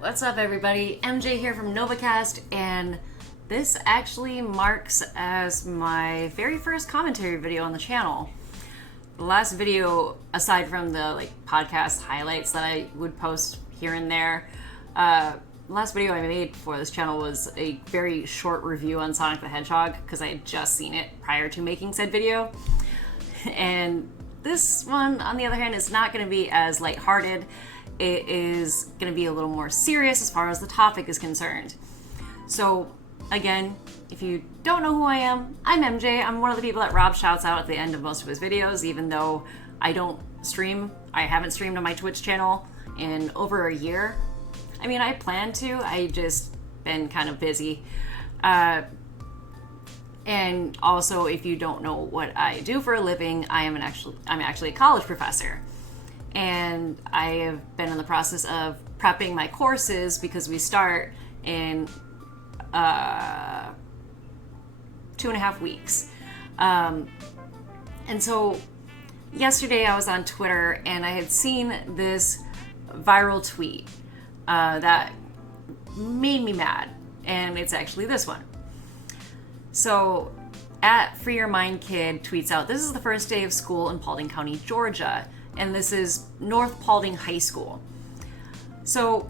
What's up, everybody? MJ here from Novakast, and this actually marks as my very first commentary video on the channel. The last video, aside from the podcast highlights that I would post here and there, the last video I made for this channel was a very short review on Sonic the Hedgehog because I had just seen it prior to making said video. And this one, on the other hand, is not going to be as lighthearted. It is going to be a little more serious as far as the topic is concerned. So, again, if you don't know who I am, I'm MJ. I'm one of the people that Rob shouts out at the end of most of his videos, even though I don't stream. I haven't streamed on my Twitch channel in over a year. I mean, I plan to. I just been kind of busy. And also, if you don't know what I do for a living, I'm actually a college professor. And I have been in the process of prepping my courses because we start in 2.5 weeks. And so yesterday I was on Twitter and I had seen this viral tweet that made me mad. And it's actually this one. So at Free Your Mind Kid tweets out, "This is the first day of school in Paulding County, Georgia." And this is North Paulding High School. So,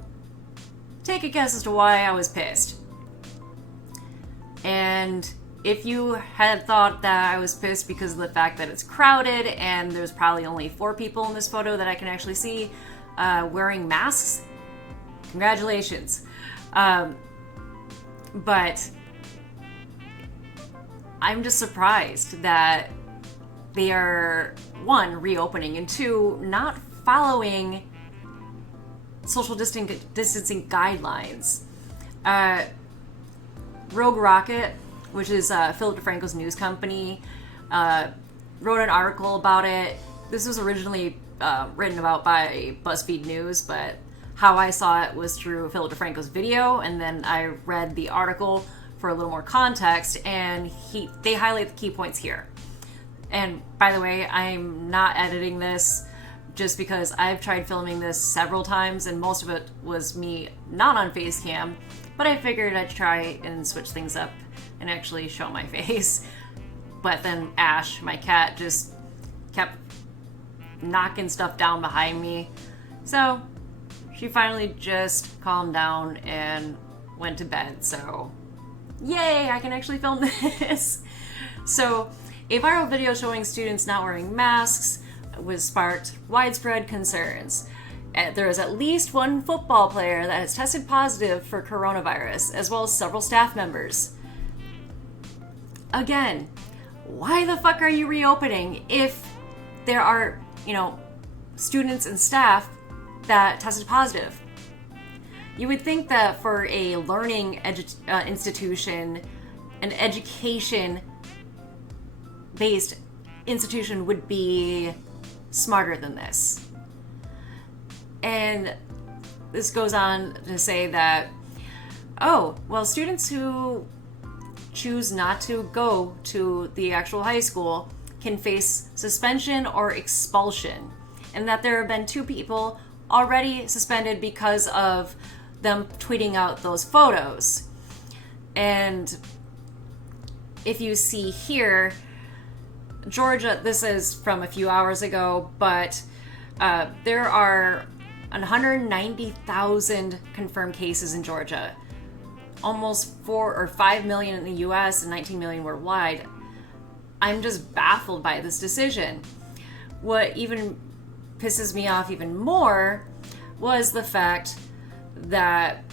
take a guess as to why I was pissed. And if you had thought that I was pissed because of the fact that it's crowded and there's probably only 4 people in this photo that I can actually see wearing masks, congratulations. But I'm just surprised that they are, 1, reopening, and 2, not following social distancing guidelines. Rogue Rocket, which is Philip DeFranco's news company, wrote an article about it. This was originally written about by BuzzFeed News, but how I saw it was through Philip DeFranco's video, and then I read the article for a little more context, and they highlight the key points here. And by the way, I'm not editing this just because I've tried filming this several times and most of it was me not on face cam, but I figured I'd try and switch things up and actually show my face. But then Ash, my cat, just kept knocking stuff down behind me. So she finally just calmed down and went to bed. So yay, I can actually film this. So a viral video showing students not wearing masks was sparked widespread concerns. There is at least 1 football player that has tested positive for coronavirus, as well as several staff members. Again, why the fuck are you reopening if there are, students and staff that tested positive? You would think that for a learning institution, an education-based institution would be smarter than this. And this goes on to say that, students who choose not to go to the actual high school can face suspension or expulsion, and that there have been 2 people already suspended because of them tweeting out those photos. And if you see here, Georgia, this is from a few hours ago, but there are 190,000 confirmed cases in Georgia, almost 4 or 5 million in the US and 19 million worldwide. I'm just baffled by this decision. What even pisses me off even more was the fact that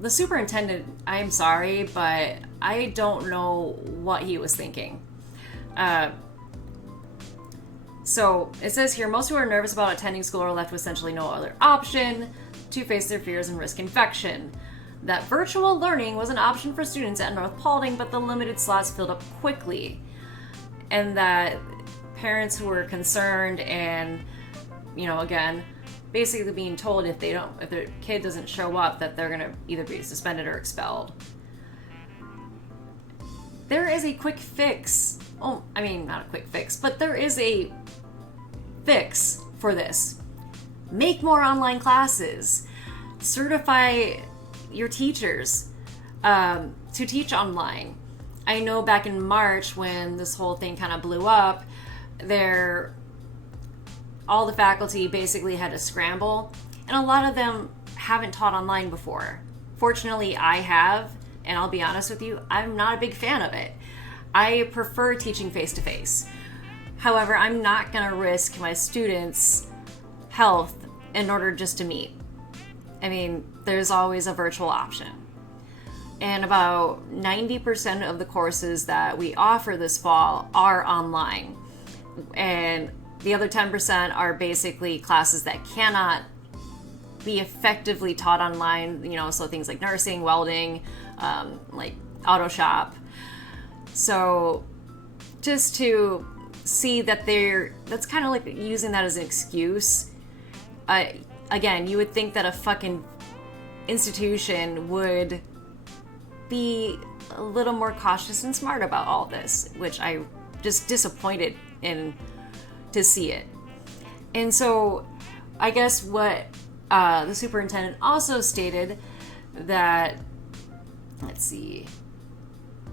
the superintendent, I'm sorry, but I don't know what he was thinking. So it says here, most who are nervous about attending school are left with essentially no other option to face their fears and risk infection. That virtual learning was an option for students at North Paulding, but the limited slots filled up quickly. And that parents who were concerned and, again, basically being told if their kid doesn't show up that they're gonna either be suspended or expelled. There is a quick fix. Not a quick fix, but there is a fix for this. Make more online classes. certify your teachers to teach online. I know back in March when this whole thing kind of blew up, all the faculty basically had to scramble, and a lot of them haven't taught online before. Fortunately, I have, and I'll be honest with you, I'm not a big fan of it. I prefer teaching face-to-face. However, I'm not going to risk my students' health in order just to meet. I mean, there's always a virtual option. And about 90% of the courses that we offer this fall are online. And the other 10% are basically classes that cannot be effectively taught online, so things like nursing, welding, like auto shop. So just to see that that's kind of like using that as an excuse. Again, you would think that a fucking institution would be a little more cautious and smart about all this, which I just disappointed in to see it. And so I guess what the superintendent also stated that, let's see,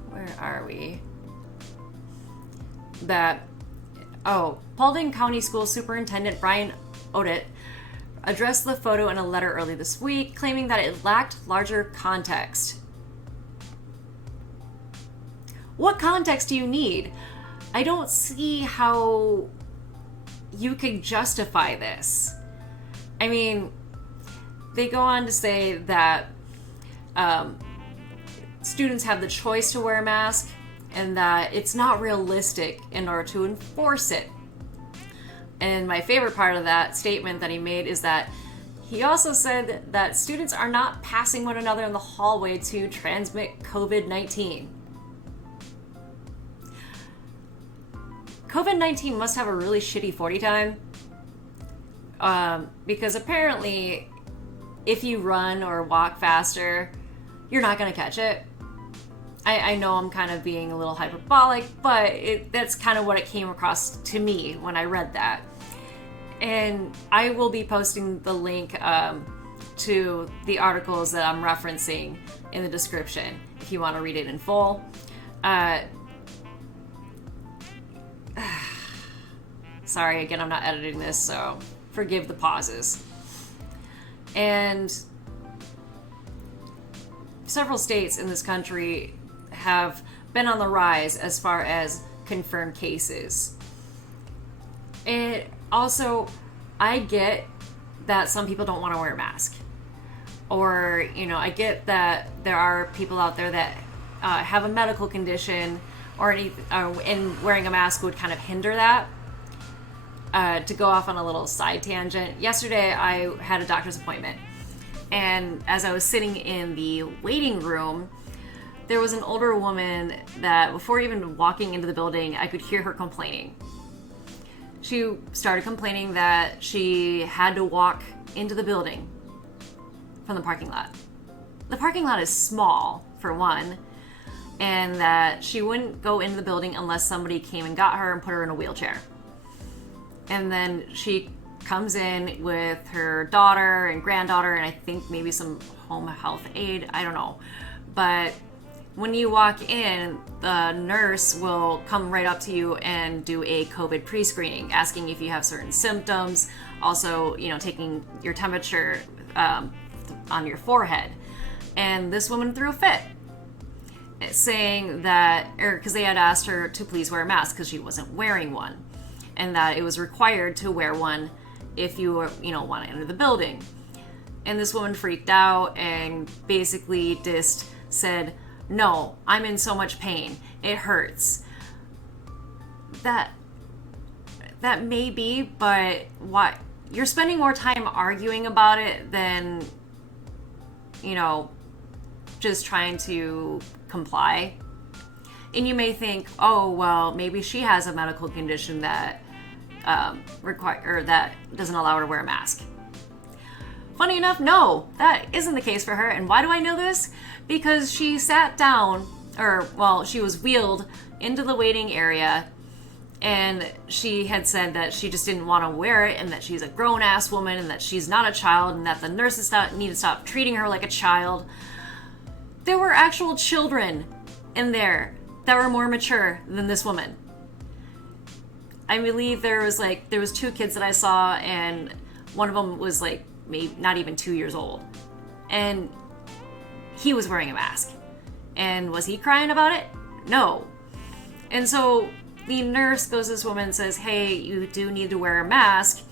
where are we? Paulding County School Superintendent Brian Odette addressed the photo in a letter early this week, claiming that it lacked larger context. What context do you need? I don't see how you could justify this. I mean, they go on to say that students have the choice to wear a mask and that it's not realistic in order to enforce it. And my favorite part of that statement that he made is that he also said that students are not passing one another in the hallway to transmit COVID-19. COVID-19 must have a really shitty 40 time, because apparently if you run or walk faster, you're not going to catch it. I know I'm kind of being a little hyperbolic, but that's kind of what it came across to me when I read that. And I will be posting the link to the articles that I'm referencing in the description if you want to read it in full. Sorry, again, I'm not editing this, so forgive the pauses. And several states in this country have been on the rise as far as confirmed cases. And also, I get that some people don't want to wear a mask. Or, I get that there are people out there that have a medical condition and wearing a mask would kind of hinder that. To go off on a little side tangent, yesterday I had a doctor's appointment, and as I was sitting in the waiting room, there was an older woman that before even walking into the building, I could hear her complaining. She started complaining that she had to walk into the building from the parking lot. The parking lot is small, for one, and that she wouldn't go into the building unless somebody came and got her and put her in a wheelchair. And then she comes in with her daughter and granddaughter and I think maybe some home health aide, I don't know. But when you walk in, the nurse will come right up to you and do a COVID pre-screening, asking if you have certain symptoms, also, taking your temperature on your forehead. And this woman threw a fit, saying that, because they had asked her to please wear a mask because she wasn't wearing one, and that it was required to wear one if you want to enter the building. And this woman freaked out and basically just said, "No, I'm in so much pain. It hurts." That may be, but what? You're spending more time arguing about it than, just trying to comply. And you may think, oh, well, maybe she has a medical condition that that doesn't allow her to wear a mask. Funny enough, no, that isn't the case for her. And why do I know this? Because she sat down, she was wheeled into the waiting area And she had said that she just didn't want to wear it, and that she's a grown-ass woman, and that she's not a child, and that the nurses need to stop treating her like a child. There were actual children in there that were more mature than this woman. I believe there was 2 kids that I saw, and one of them was like maybe not even 2 years old, and he was wearing a mask. And was he crying about it? No. And so the nurse goes to this woman and says, hey, you do need to wear a mask,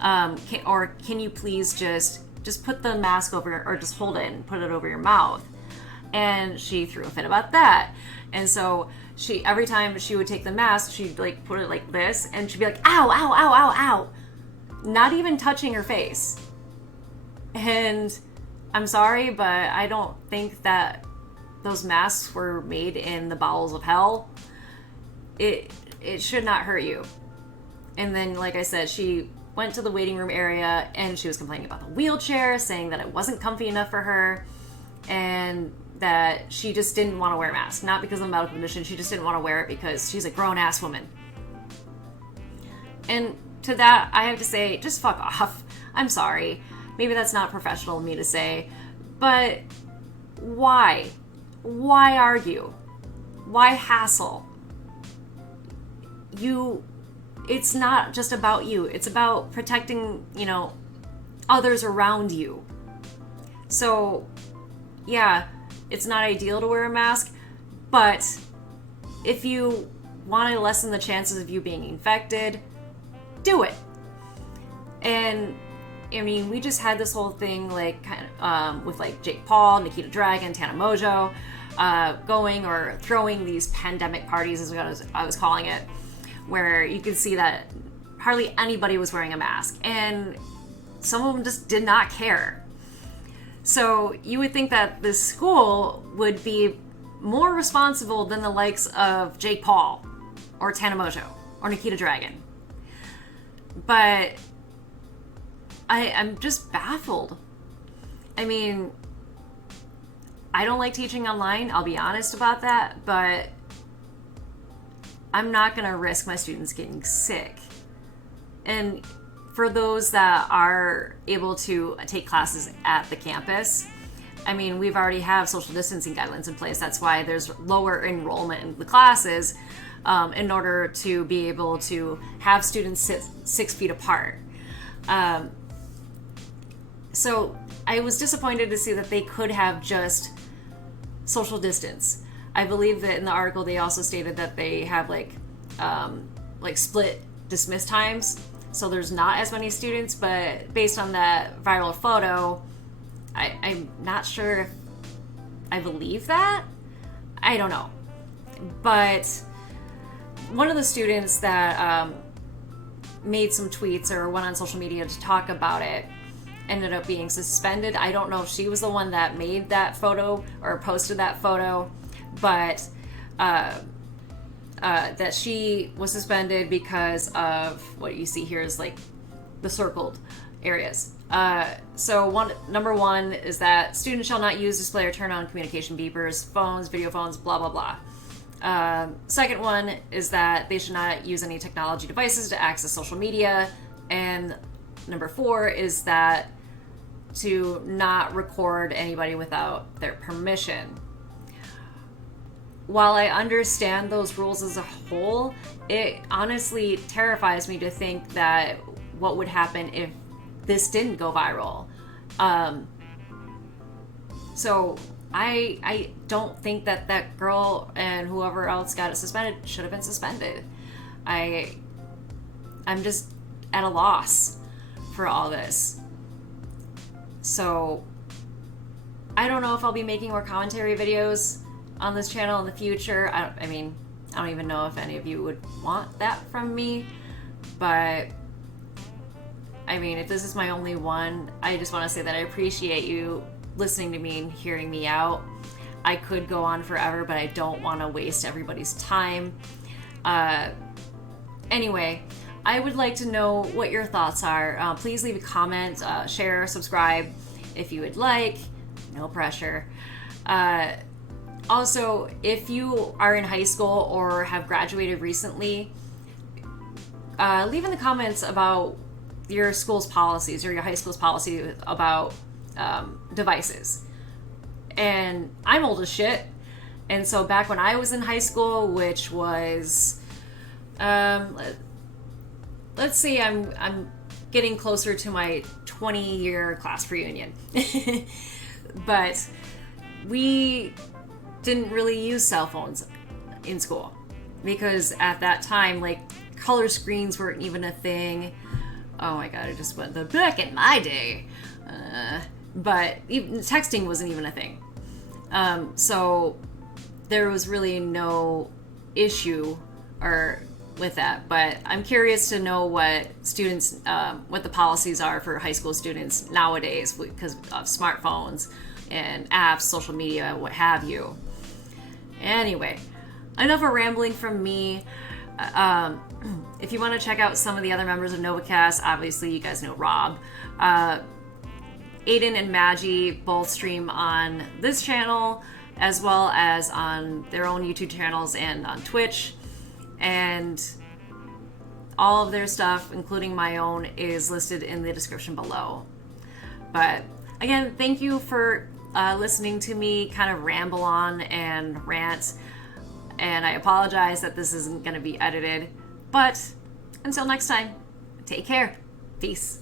can you please just put the mask over, or just hold it and put it over your mouth. And she threw a fit about that. And so every time she would take the mask, she'd like put it like this, and she'd be like, ow, ow, ow, ow, ow. Not even touching her face. And I'm sorry, but I don't think that those masks were made in the bowels of hell. It should not hurt you. And then, like I said, she went to the waiting room area, and she was complaining about the wheelchair, saying that it wasn't comfy enough for her, and that she just didn't want to wear a mask. Not because of a medical condition, she just didn't want to wear it because she's a grown-ass woman. And to that, I have to say, just fuck off. I'm sorry. Maybe that's not professional of me to say, but why? Why argue? Why hassle? It's not just about you. It's about protecting, others around you. So, yeah, it's not ideal to wear a mask, but if you want to lessen the chances of you being infected, do it. And I mean, we just had this whole thing with Jake Paul, Nikita Dragon, Tana Mojo going or throwing these pandemic parties, is what I was calling it, where you could see that hardly anybody was wearing a mask, and some of them just did not care. So you would think that this school would be more responsible than the likes of Jake Paul or Tana Mojo or Nikita Dragon. But I'm just baffled. I mean, I don't like teaching online, I'll be honest about that, but I'm not going to risk my students getting sick. And for those that are able to take classes at the campus, I mean, we've already have social distancing guidelines in place. That's why there's lower enrollment in the classes in order to be able to have students sit 6 feet apart. So I was disappointed to see that they could have just social distance. I believe that in the article they also stated that they have split dismiss times, so there's not as many students. But based on that viral photo, I'm not sure if I believe that. I don't know. But one of the students that made some tweets or went on social media to talk about it ended up being suspended. I don't know if she was the one that made that photo or posted that photo, but that she was suspended because of what you see here is like the circled areas. So number one is that students shall not use, display, or turn on communication beepers, phones, video phones, blah, blah, blah. Second one is that they should not use any technology devices to access social media. And number 4 is that to not record anybody without their permission. While I understand those rules as a whole, it honestly terrifies me to think that what would happen if this didn't go viral. So I don't think that girl and whoever else got it suspended should have been suspended. I'm just at a loss for all this. So I don't know if I'll be making more commentary videos on this channel in the future. I don't even know if any of you would want that from me, but I mean, if this is my only one, I just want to say that I appreciate you listening to me and hearing me out. I could go on forever, but I don't want to waste everybody's time. Anyway, I would like to know what your thoughts are. Please leave a comment, share, subscribe if you would like. No pressure. Also, if you are in high school or have graduated recently, leave in the comments about your school's policies or your high school's policy about devices. And I'm old as shit. And so back when I was in high school, which was, let's see, I'm getting closer to my 20-year class reunion. But we didn't really use cell phones in school because at that time, like, color screens weren't even a thing. Oh my god, I just went back in my day. But even texting wasn't even a thing. So there was really no issue with that. But I'm curious to know what students, what the policies are for high school students nowadays because of smartphones and apps, social media, what have you. Anyway, enough of rambling from me. If you want to check out some of the other members of Novakast, obviously you guys know Rob. Aden and Magi both stream on this channel as well as on their own YouTube channels and on Twitch. And all of their stuff, including my own, is listed in the description below. But again, thank you for listening to me kind of ramble on and rant. And I apologize that this isn't going to be edited. But until next time, take care. Peace.